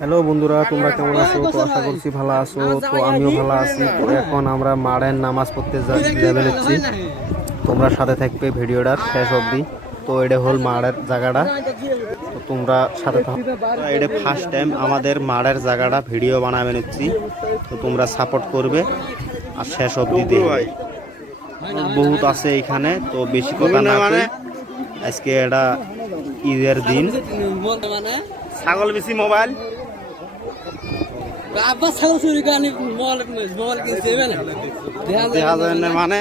Hello বন্ধুরা, তোমরা কেমন আছো? তো আশা করছি ভালো আছো। তো আমিও ভালো আছি। তো এখন আমরা মাড়ের নামাজ পড়তে যাবে নিচ্ছি। তোমরা সাথে থাকবে ভিডিওটার শেষ অবধি। তো এটা হল মাড়ের জায়গাটা, তো তোমরা সাথে থাকো। এটা ফার্স্ট টাইম আমাদের মাড়ের জায়গাটা ভিডিও বানাবে নিচ্ছি, তো তোমরা সাপোর্ট করবে আর শেষ অবধি দেখবে। বহুত আছে এখানে, তো বেশি কথা না কই, আজকে এটা ঈদের দিন। ছাগল বেশি মোবাইল দেখা যায় না মানে